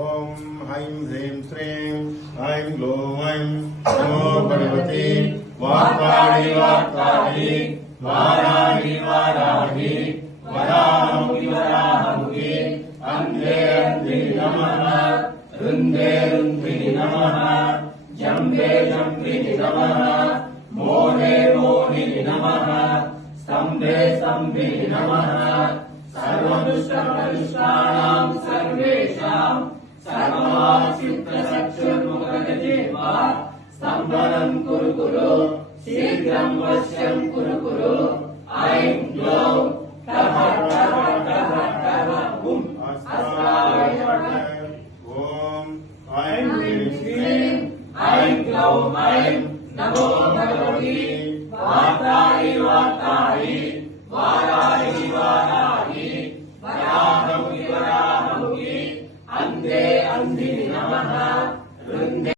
ओम ऐं ह्रीं श्रीं ऐं ग्लौं ऐं नमो भगवते वाक्काली वाक्काली वाराहि वाराहि वराहमुखि वराहमुखि अन्धे अन्धे नमः रुन्धे रुन्धे नमः जम्बे जम्बे नमः मोहे मोहे नमः स्तम्भे स्तम्भे नमः सर्वदुष्टप्रदुष्टानां सर्वेषां सर्वमासिद्धचक्षुर्मुखगजेवा स्तम्भनं कुरु कुरु शीघ्रं वश्यं कुरु कुरु ऐं ग्लौं ठः ठः ठः ठः हुं अस्त्राय ओम ऐं ह्रीं श्रीं ऐं ग्लौं ऐं नमो भगवति वाक्काली वाक्काली वाराहि वाराहि वराहमुखि वराहमुखि अन्धे अन्धे नमः रुन्धे